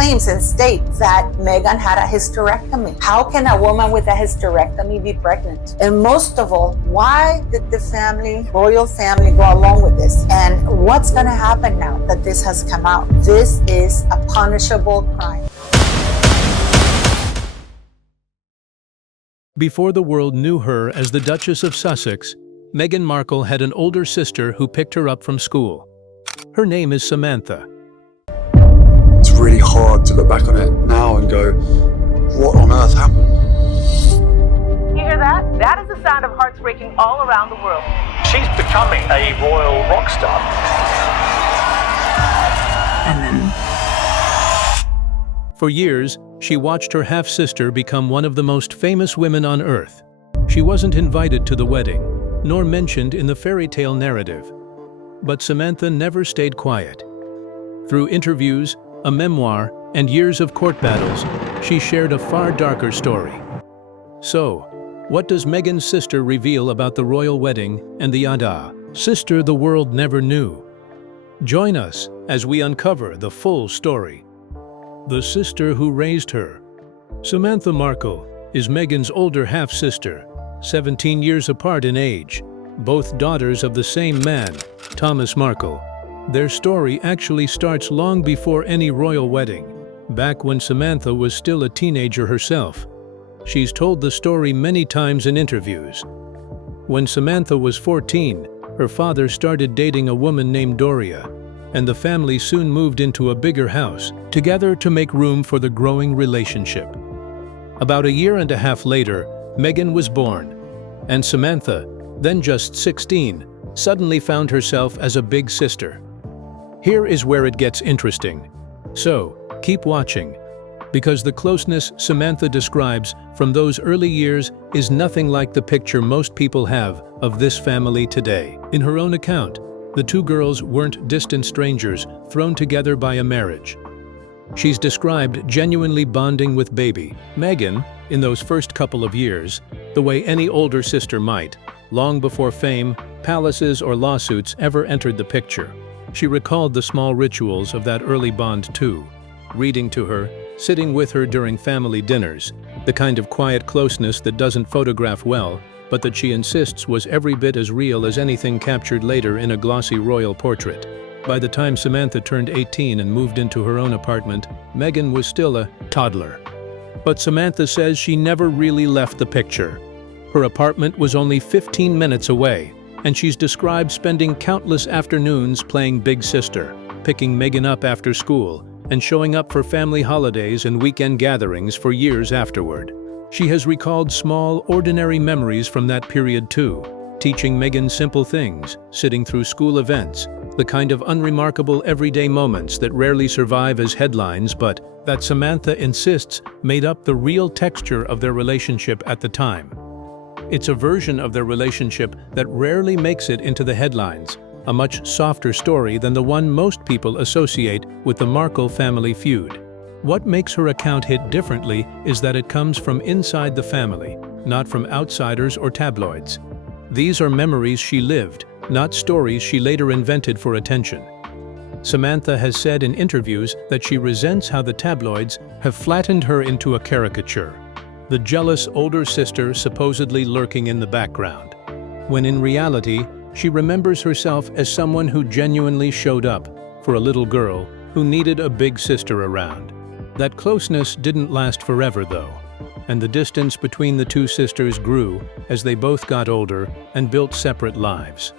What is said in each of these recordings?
claims and state that Meghan had a hysterectomy. How can a woman with a hysterectomy be pregnant? And most of all, why did the royal family go along with this? And what's going to happen now that this has come out? This is a punishable crime. Before the world knew her as the Duchess of Sussex, Meghan Markle had an older sister who picked her up from school. Her name is Samantha. It's really hard to look back on it now and go, what on earth happened? You hear that? That is the sound of hearts breaking all around the world. She's becoming a royal rock star. And then... For years, she watched her half-sister become one of the most famous women on earth. She wasn't invited to the wedding, nor mentioned in the fairy tale narrative. But Samantha never stayed quiet. Through interviews, a memoir, and years of court battles, she shared a far darker story. So, what does Meghan's sister reveal about the royal wedding and the sister the world never knew? Join us as we uncover the full story. The sister who raised her. Samantha Markle is Meghan's older half-sister, 17 years apart in age, both daughters of the same man, Thomas Markle. Their story actually starts long before any royal wedding, back when Samantha was still a teenager herself. She's told the story many times in interviews. When Samantha was 14, her father started dating a woman named Doria, and the family soon moved into a bigger house, together to make room for the growing relationship. About a year and a half later, Meghan was born, and Samantha, then just 16, suddenly found herself as a big sister. Here is where it gets interesting. So, keep watching, because the closeness Samantha describes from those early years is nothing like the picture most people have of this family today. In her own account, the two girls weren't distant strangers thrown together by a marriage. She's described genuinely bonding with baby Meghan in those first couple of years, the way any older sister might, long before fame, palaces, or lawsuits ever entered the picture. She recalled the small rituals of that early bond too, reading to her, sitting with her during family dinners, the kind of quiet closeness that doesn't photograph well, but that she insists was every bit as real as anything captured later in a glossy royal portrait. By the time Samantha turned 18 and moved into her own apartment, Meghan was still a toddler. But Samantha says she never really left the picture. Her apartment was only 15 minutes away, and she's described spending countless afternoons playing big sister, picking Meghan up after school, and showing up for family holidays and weekend gatherings for years afterward. She has recalled small, ordinary memories from that period too, teaching Meghan simple things, sitting through school events, the kind of unremarkable everyday moments that rarely survive as headlines but that Samantha insists made up the real texture of their relationship at the time. It's a version of their relationship that rarely makes it into the headlines, a much softer story than the one most people associate with the Markle family feud. What makes her account hit differently is that it comes from inside the family, not from outsiders or tabloids. These are memories she lived, not stories she later invented for attention. Samantha has said in interviews that she resents how the tabloids have flattened her into a caricature, the jealous older sister supposedly lurking in the background, when in reality, she remembers herself as someone who genuinely showed up for a little girl who needed a big sister around. That closeness didn't last forever though, and the distance between the two sisters grew as they both got older and built separate lives.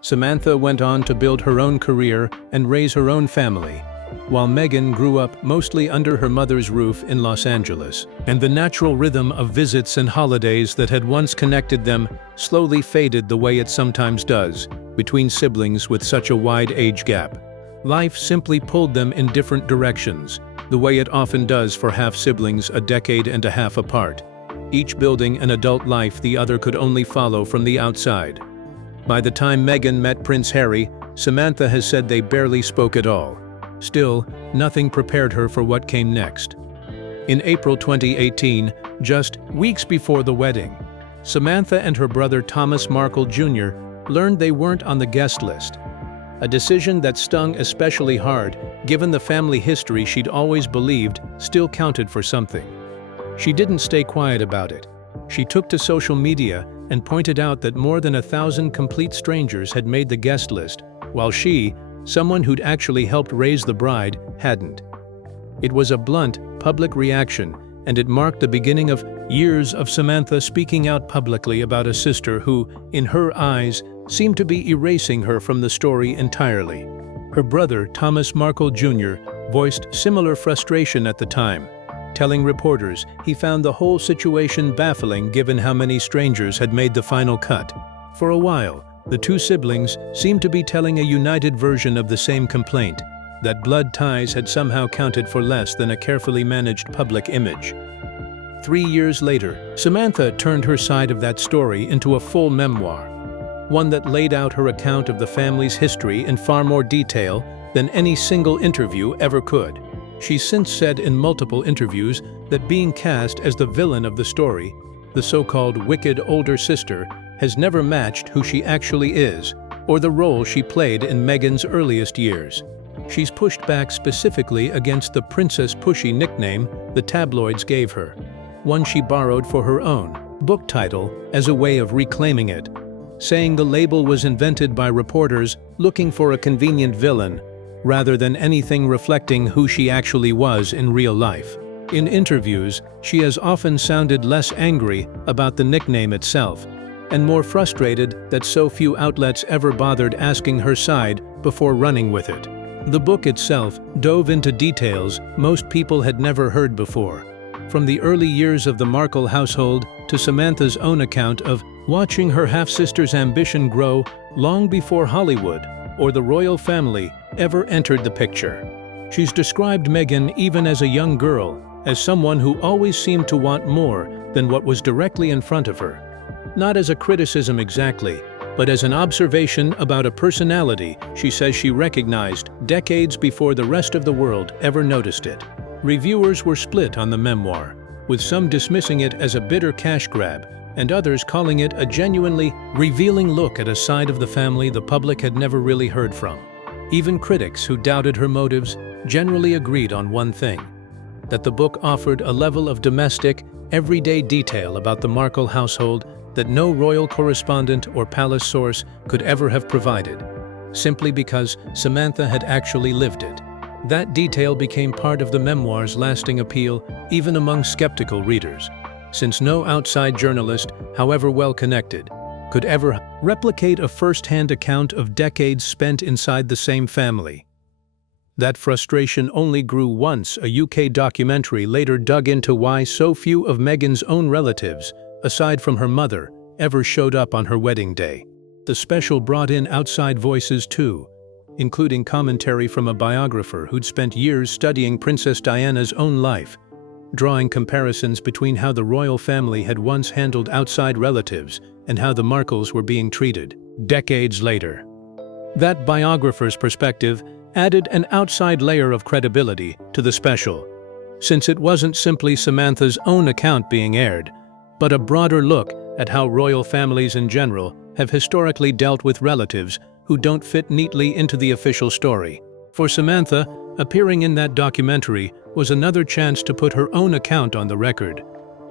Samantha went on to build her own career and raise her own family, while Meghan grew up mostly under her mother's roof in Los Angeles, and the natural rhythm of visits and holidays that had once connected them slowly faded the way it sometimes does between siblings with such a wide age gap. Life simply pulled them in different directions, the way it often does for half-siblings a decade and a half apart, each building an adult life the other could only follow from the outside. By the time Meghan met Prince Harry, Samantha has said they barely spoke at all. Still, nothing prepared her for what came next. In April 2018, just weeks before the wedding, Samantha and her brother Thomas Markle Jr. learned they weren't on the guest list. a decision that stung especially hard given the family history she'd always believed still counted for something. She didn't stay quiet about it. She took to social media and pointed out that more than 1,000 complete strangers had made the guest list, while she, someone who'd actually helped raise the bride, hadn't. It was a blunt, public reaction, and it marked the beginning of years of Samantha speaking out publicly about a sister who, in her eyes, seemed to be erasing her from the story entirely. Her brother, Thomas Markle Jr., voiced similar frustration at the time, telling reporters he found the whole situation baffling given how many strangers had made the final cut. For a while, the two siblings seemed to be telling a united version of the same complaint, that blood ties had somehow counted for less than a carefully managed public image. 3 years later, Samantha turned her side of that story into a full memoir, one that laid out her account of the family's history in far more detail than any single interview ever could. She's since said in multiple interviews that being cast as the villain of the story, the so-called wicked older sister, has never matched who she actually is or the role she played in Meghan's earliest years. She's pushed back specifically against the Princess Pushy nickname the tabloids gave her, one she borrowed for her own book title as a way of reclaiming it, saying the label was invented by reporters looking for a convenient villain rather than anything reflecting who she actually was in real life. In interviews, she has often sounded less angry about the nickname itself and more frustrated that so few outlets ever bothered asking her side before running with it. The book itself dove into details most people had never heard before, from the early years of the Markle household to Samantha's own account of watching her half-sister's ambition grow long before Hollywood or the royal family ever entered the picture. She's described Meghan even as a young girl as someone who always seemed to want more than what was directly in front of her. Not as a criticism exactly, but as an observation about a personality she says she recognized decades before the rest of the world ever noticed it. Reviewers were split on the memoir, with some dismissing it as a bitter cash grab and others calling it a genuinely revealing look at a side of the family the public had never really heard from. Even critics who doubted her motives generally agreed on one thing: that the book offered a level of domestic, everyday detail about the Markle household that no royal correspondent or palace source could ever have provided, simply because Samantha had actually lived it. That detail became part of the memoir's lasting appeal even among skeptical readers, since no outside journalist, however well connected, could ever replicate a first-hand account of decades spent inside the same family. That frustration only grew once a UK documentary later dug into why so few of Meghan's own relatives, aside from her mother, ever showed up on her wedding day. The special brought in outside voices too, including commentary from a biographer who'd spent years studying Princess Diana's own life, drawing comparisons between how the royal family had once handled outside relatives and how the Markles were being treated decades later. That biographer's perspective added an outside layer of credibility to the special, since it wasn't simply Samantha's own account being aired, but a broader look at how royal families in general have historically dealt with relatives who don't fit neatly into the official story. For Samantha, appearing in that documentary was another chance to put her own account on the record,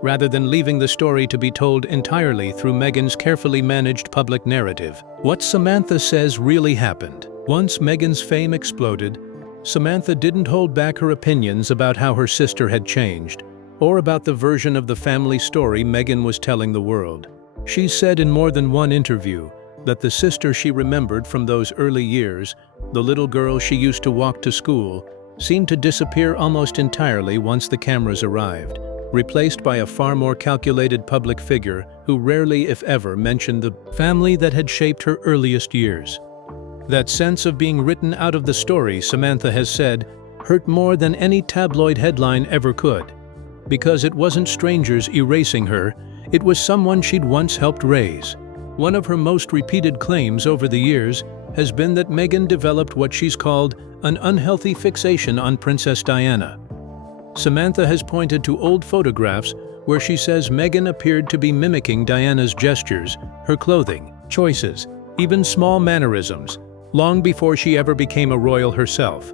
rather than leaving the story to be told entirely through Meghan's carefully managed public narrative. What Samantha says really happened. Once Meghan's fame exploded, Samantha didn't hold back her opinions about how her sister had changed, or about the version of the family story Meghan was telling the world. She said in more than one interview that the sister she remembered from those early years, the little girl she used to walk to school, seemed to disappear almost entirely once the cameras arrived, replaced by a far more calculated public figure who rarely, if ever, mentioned the family that had shaped her earliest years. That sense of being written out of the story, Samantha has said, hurt more than any tabloid headline ever could. Because it wasn't strangers erasing her, it was someone she'd once helped raise. One of her most repeated claims over the years has been that Meghan developed what she's called an unhealthy fixation on Princess Diana. Samantha has pointed to old photographs where she says Meghan appeared to be mimicking Diana's gestures, her clothing, choices, even small mannerisms, long before she ever became a royal herself.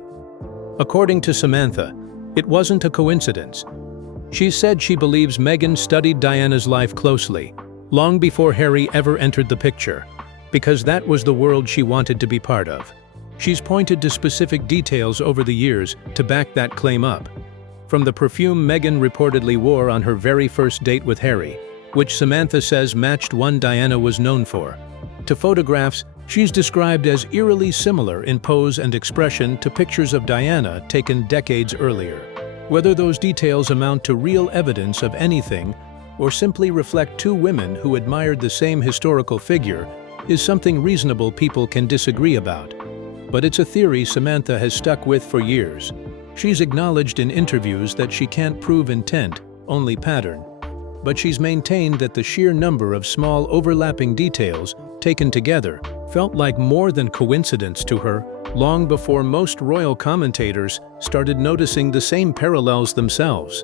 According to Samantha, it wasn't a coincidence. She said she believes Meghan studied Diana's life closely, long before Harry ever entered the picture, because that was the world she wanted to be part of. She's pointed to specific details over the years to back that claim up. From the perfume Meghan reportedly wore on her very first date with Harry, which Samantha says matched one Diana was known for, to photographs she's described as eerily similar in pose and expression to pictures of Diana taken decades earlier. Whether those details amount to real evidence of anything or simply reflect two women who admired the same historical figure is something reasonable people can disagree about. But it's a theory Samantha has stuck with for years. She's acknowledged in interviews that she can't prove intent, only pattern. But she's maintained that the sheer number of small overlapping details taken together felt like more than coincidence to her long before most royal commentators started noticing the same parallels themselves.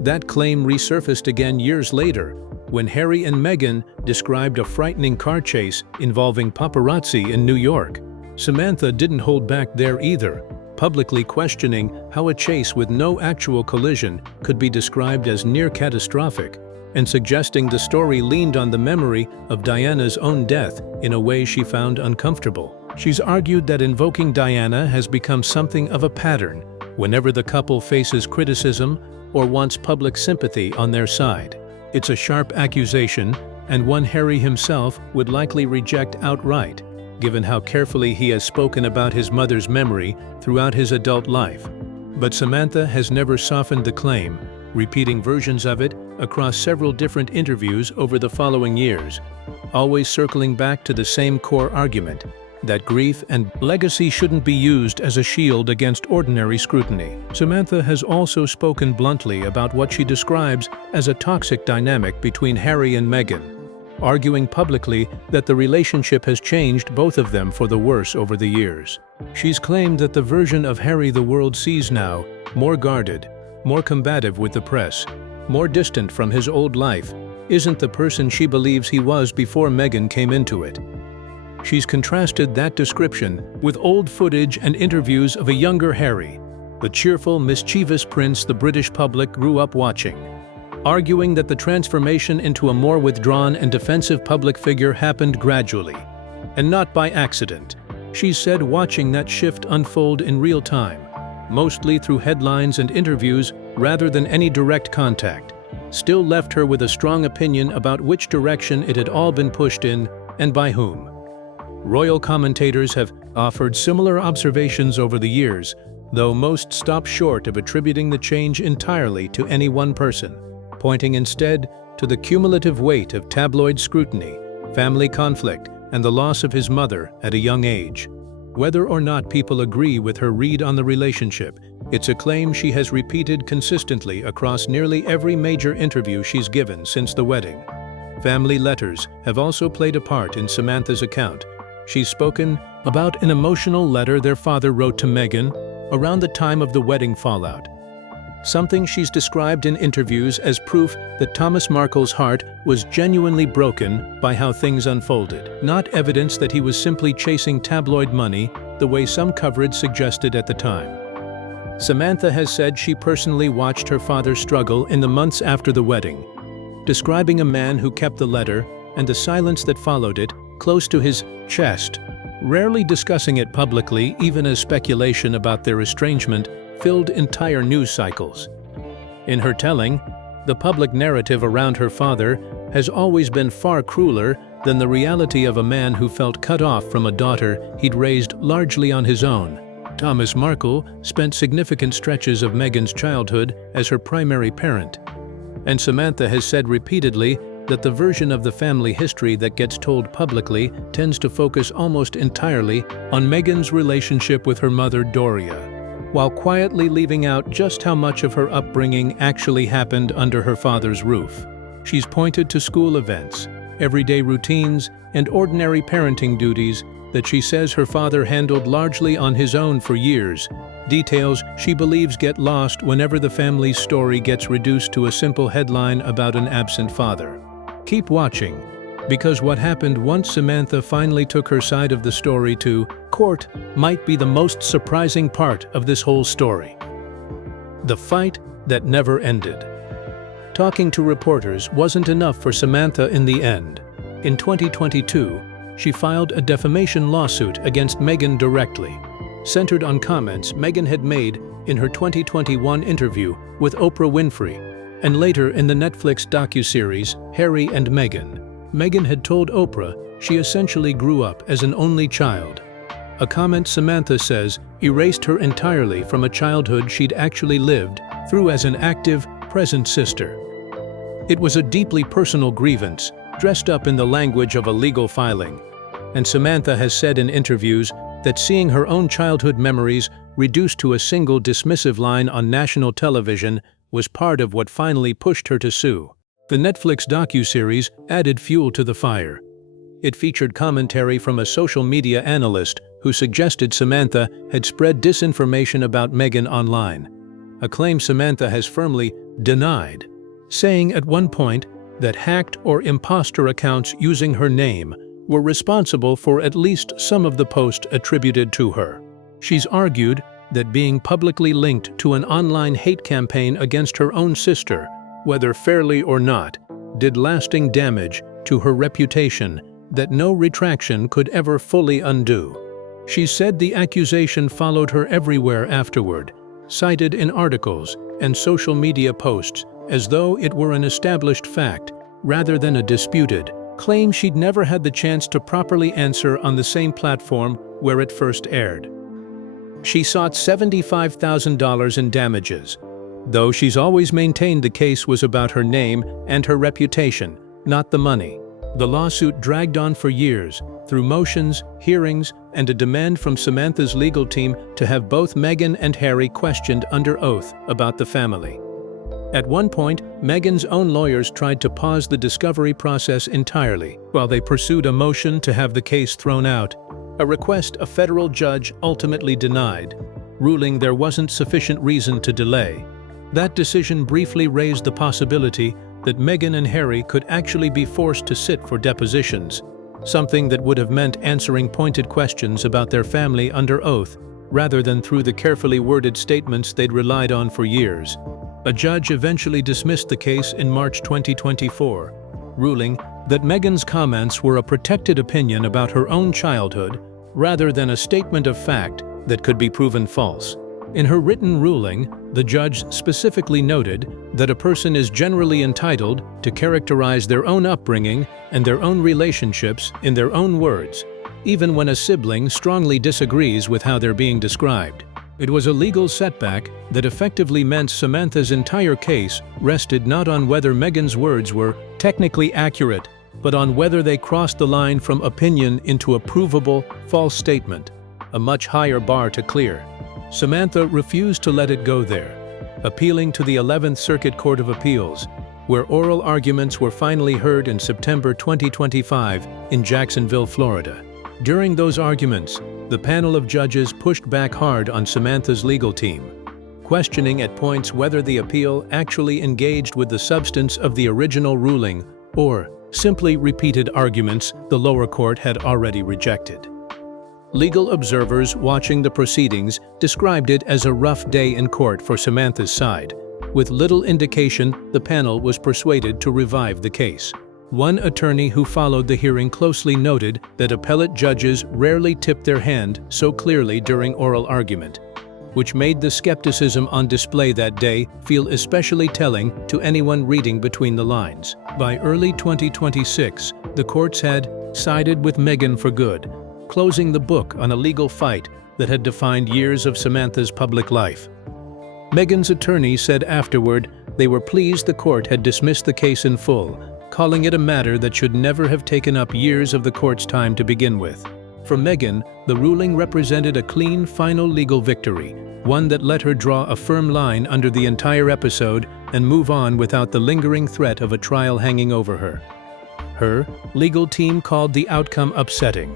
That claim resurfaced again years later when Harry and Meghan described a frightening car chase involving paparazzi in New York. Samantha didn't hold back there either, publicly questioning how a chase with no actual collision could be described as near catastrophic, and suggesting the story leaned on the memory of Diana's own death in a way she found uncomfortable. She's argued that invoking Diana has become something of a pattern whenever the couple faces criticism or wants public sympathy on their side. It's a sharp accusation, and one Harry himself would likely reject outright, given how carefully he has spoken about his mother's memory throughout his adult life. But Samantha has never softened the claim, repeating versions of it across several different interviews over the following years, always circling back to the same core argument, that grief and legacy shouldn't be used as a shield against ordinary scrutiny. Samantha has also spoken bluntly about what she describes as a toxic dynamic between Harry and Meghan, arguing publicly that the relationship has changed both of them for the worse over the years. She's claimed that the version of Harry the world sees now, more guarded, more combative with the press, more distant from his old life, isn't the person she believes he was before Meghan came into it. She's contrasted that description with old footage and interviews of a younger Harry, the cheerful, mischievous prince the British public grew up watching, arguing that the transformation into a more withdrawn and defensive public figure happened gradually, and not by accident. She said watching that shift unfold in real time, mostly through headlines and interviews rather than any direct contact, still left her with a strong opinion about which direction it had all been pushed in and by whom. Royal commentators have offered similar observations over the years, though most stop short of attributing the change entirely to any one person, pointing instead to the cumulative weight of tabloid scrutiny, family conflict, and the loss of his mother at a young age. Whether or not people agree with her read on the relationship, it's a claim she has repeated consistently across nearly every major interview she's given since the wedding. Family letters have also played a part in Samantha's account. She's spoken about an emotional letter their father wrote to Meghan around the time of the wedding fallout, something she's described in interviews as proof that Thomas Markle's heart was genuinely broken by how things unfolded, not evidence that he was simply chasing tabloid money the way some coverage suggested at the time. Samantha has said she personally watched her father struggle in the months after the wedding, describing a man who kept the letter and the silence that followed it close to his chest, rarely discussing it publicly even as speculation about their estrangement filled entire news cycles. In her telling, the public narrative around her father has always been far crueler than the reality of a man who felt cut off from a daughter he'd raised largely on his own. Thomas Markle spent significant stretches of Meghan's childhood as her primary parent, and Samantha has said repeatedly that the version of the family history that gets told publicly tends to focus almost entirely on Meghan's relationship with her mother Doria, while quietly leaving out just how much of her upbringing actually happened under her father's roof. She's pointed to school events, everyday routines, and ordinary parenting duties that she says her father handled largely on his own for years, details she believes get lost whenever the family's story gets reduced to a simple headline about an absent father. Keep watching. Because what happened once Samantha finally took her side of the story to court might be the most surprising part of this whole story. The fight that never ended. Talking to reporters wasn't enough for Samantha in the end. In 2022, she filed a defamation lawsuit against Meghan directly, centered on comments Meghan had made in her 2021 interview with Oprah Winfrey, and later in the Netflix docuseries Harry and Meghan. Meghan had told Oprah she essentially grew up as an only child, a comment Samantha says erased her entirely from a childhood she'd actually lived through as an active, present sister. It was a deeply personal grievance, dressed up in the language of a legal filing, and Samantha has said in interviews that seeing her own childhood memories reduced to a single dismissive line on national television was part of what finally pushed her to sue. The Netflix docuseries added fuel to the fire. It featured commentary from a social media analyst who suggested Samantha had spread disinformation about Meghan online, a claim Samantha has firmly denied, saying at one point that hacked or imposter accounts using her name were responsible for at least some of the posts attributed to her. She's argued that being publicly linked to an online hate campaign against her own sister, whether fairly or not, did lasting damage to her reputation that no retraction could ever fully undo. She said the accusation followed her everywhere afterward, cited in articles and social media posts as though it were an established fact rather than a disputed claim she'd never had the chance to properly answer on the same platform where it first aired. She sought $75,000 in damages, though she's always maintained the case was about her name and her reputation, not the money. The lawsuit dragged on for years, through motions, hearings, and a demand from Samantha's legal team to have both Meghan and Harry questioned under oath about the family. At one point, Meghan's own lawyers tried to pause the discovery process entirely, while they pursued a motion to have the case thrown out, a request a federal judge ultimately denied, ruling there wasn't sufficient reason to delay. That decision briefly raised the possibility that Meghan and Harry could actually be forced to sit for depositions, something that would have meant answering pointed questions about their family under oath, rather than through the carefully worded statements they'd relied on for years. A judge eventually dismissed the case in March 2024, ruling that Meghan's comments were a protected opinion about her own childhood rather than a statement of fact that could be proven false. In her written ruling, the judge specifically noted that a person is generally entitled to characterize their own upbringing and their own relationships in their own words, even when a sibling strongly disagrees with how they're being described. It was a legal setback that effectively meant Samantha's entire case rested not on whether Meghan's words were technically accurate, but on whether they crossed the line from opinion into a provable, false statement, a much higher bar to clear. Samantha refused to let it go there, appealing to the 11th Circuit Court of Appeals, where oral arguments were finally heard in September 2025 in Jacksonville, Florida. During those arguments, the panel of judges pushed back hard on Samantha's legal team, questioning at points whether the appeal actually engaged with the substance of the original ruling or simply repeated arguments the lower court had already rejected. Legal observers watching the proceedings described it as a rough day in court for Samantha's side, with little indication the panel was persuaded to revive the case. One attorney who followed the hearing closely noted that appellate judges rarely tipped their hand so clearly during oral argument, which made the skepticism on display that day feel especially telling to anyone reading between the lines. By early 2026, the courts had sided with Meghan for good, closing the book on a legal fight that had defined years of Samantha's public life. Meghan's attorney said afterward they were pleased the court had dismissed the case in full, calling it a matter that should never have taken up years of the court's time to begin with. For Meghan, the ruling represented a clean, final legal victory, one that let her draw a firm line under the entire episode and move on without the lingering threat of a trial hanging over her. Her legal team called the outcome upsetting,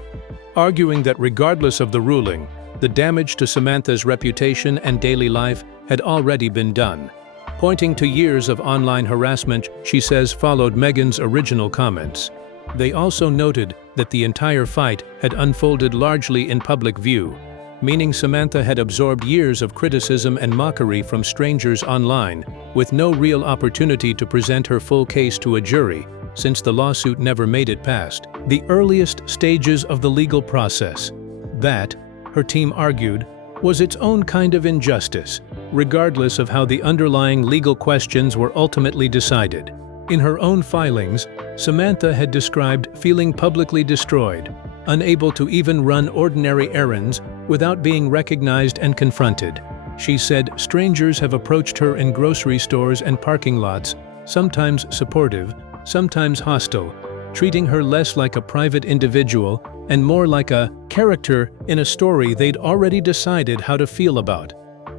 arguing that regardless of the ruling, the damage to Samantha's reputation and daily life had already been done, pointing to years of online harassment she says followed Meghan's original comments. They also noted that the entire fight had unfolded largely in public view, meaning Samantha had absorbed years of criticism and mockery from strangers online, with no real opportunity to present her full case to a jury, since the lawsuit never made it past the earliest stages of the legal process. That, her team argued, was its own kind of injustice, regardless of how the underlying legal questions were ultimately decided. In her own filings, Samantha had described feeling publicly destroyed, unable to even run ordinary errands without being recognized and confronted. She said strangers have approached her in grocery stores and parking lots, sometimes supportive, sometimes hostile, treating her less like a private individual and more like a character in a story they'd already decided how to feel about,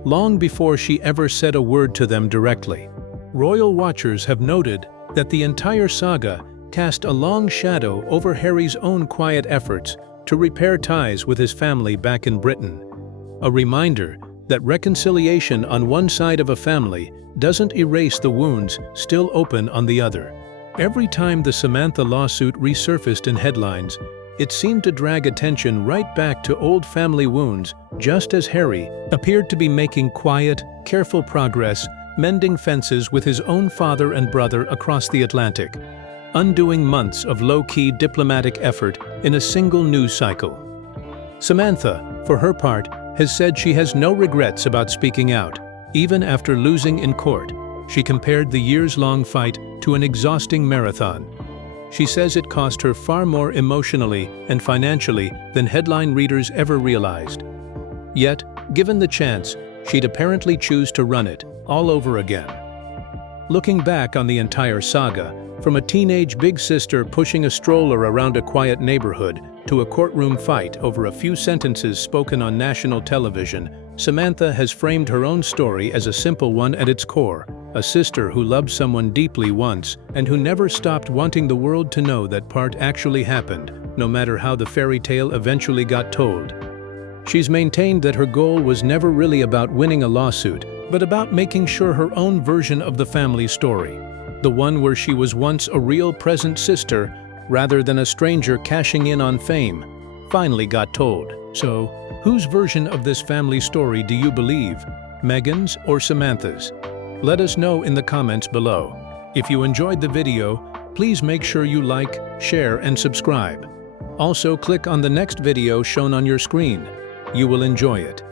long before she ever said a word to them directly. Royal watchers have noted that the entire saga cast a long shadow over Harry's own quiet efforts to repair ties with his family back in Britain. A reminder that reconciliation on one side of a family doesn't erase the wounds still open on the other. Every time the Samantha lawsuit resurfaced in headlines, it seemed to drag attention right back to old family wounds, just as Harry appeared to be making quiet, careful progress, mending fences with his own father and brother across the Atlantic, undoing months of low-key diplomatic effort in a single news cycle. Samantha, for her part, has said she has no regrets about speaking out, even after losing in court. She compared the years-long fight to an exhausting marathon. She says it cost her far more emotionally and financially than headline readers ever realized. Yet, given the chance, she'd apparently choose to run it all over again. Looking back on the entire saga, from a teenage big sister pushing a stroller around a quiet neighborhood to a courtroom fight over a few sentences spoken on national television, Samantha has framed her own story as a simple one at its core, a sister who loved someone deeply once and who never stopped wanting the world to know that part actually happened, no matter how the fairy tale eventually got told. She's maintained that her goal was never really about winning a lawsuit, but about making sure her own version of the family story, the one where she was once a real present sister rather than a stranger cashing in on fame, finally got told. So, whose version of this family story do you believe, Meghan's or Samantha's? Let us know in the comments below. If you enjoyed the video, please make sure you like, share, and subscribe. Also, click on the next video shown on your screen. You will enjoy it.